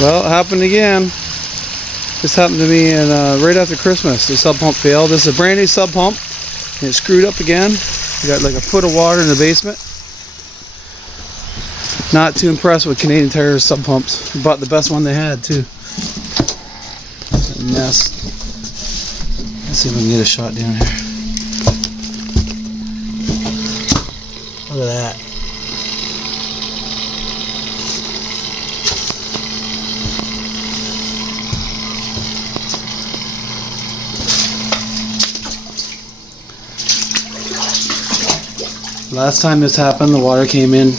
Well, it happened again. This happened to me in, right after Christmas. The sub pump failed. This is a brand new sub pump, and it screwed up again. We got like a foot of water in the basement. Not too impressed with Canadian Tire sub pumps. We bought the best one they had too. A mess. Let's see if we can get a shot down here. Look at that. Last time this happened, the water came in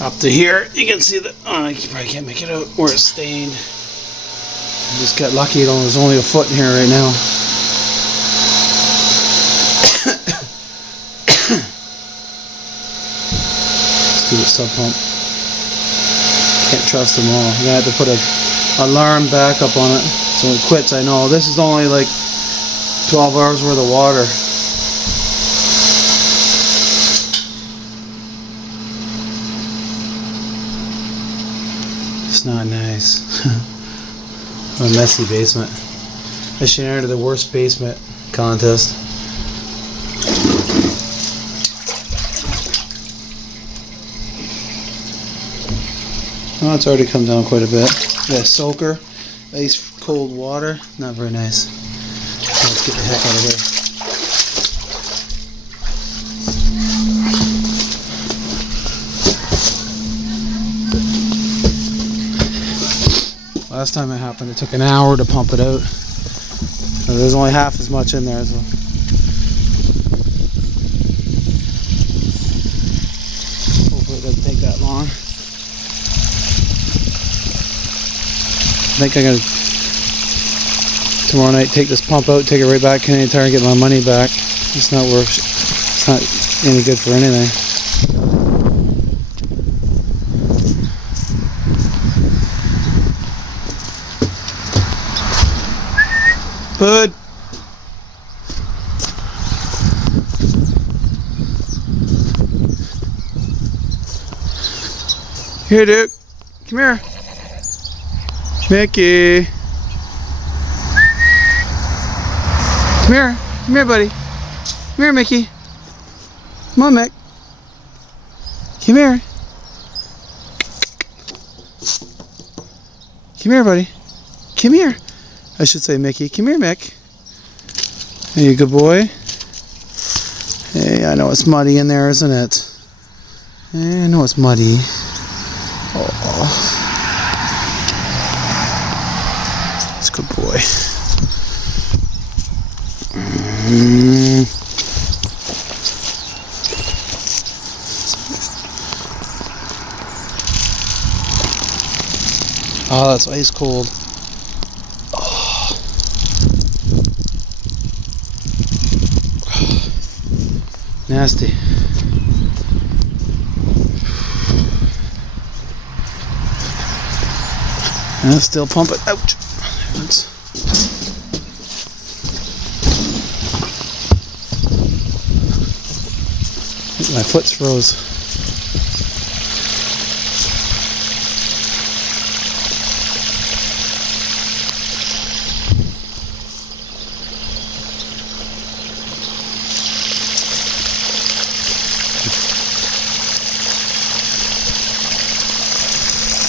up to here. You can see that. Oh, you probably can't make it out where it's stained. I just got lucky. There's only a foot in here right now. Stupid sub pump. Can't trust them all. I'm gonna have to put a alarm backup on it so it quits. I know this is only like 12 hours worth of water. It's not nice. A messy basement. I should enter the worst basement contest. Oh, it's already come down quite a bit. Got a soaker, ice cold water. Not very nice. Let's get the heck out of here. Last time it happened, it took an hour to pump it out. So there's only half as much in there. So. Hopefully it doesn't take that long. I think I'm going to, tomorrow night, take this pump out, take it right back to Canadian Tire and get my money back. It's not worth, it's not any good for anything. Bud. Here, Duke. Come here. Mickey. Come here. Come here, buddy. Come here, Mickey. Come on, Mick. Come here. Come here, buddy. Come here. I should say Mickey. Come here, Mick. Are you a good boy? Hey, I know it's muddy in there, isn't it? Hey, I know it's muddy. Oh. It's a good boy. Oh, that's ice cold. Nasty. And still pump it. Ouch. My foot's froze.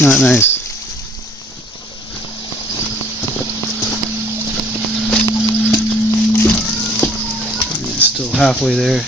Not nice. Still halfway there.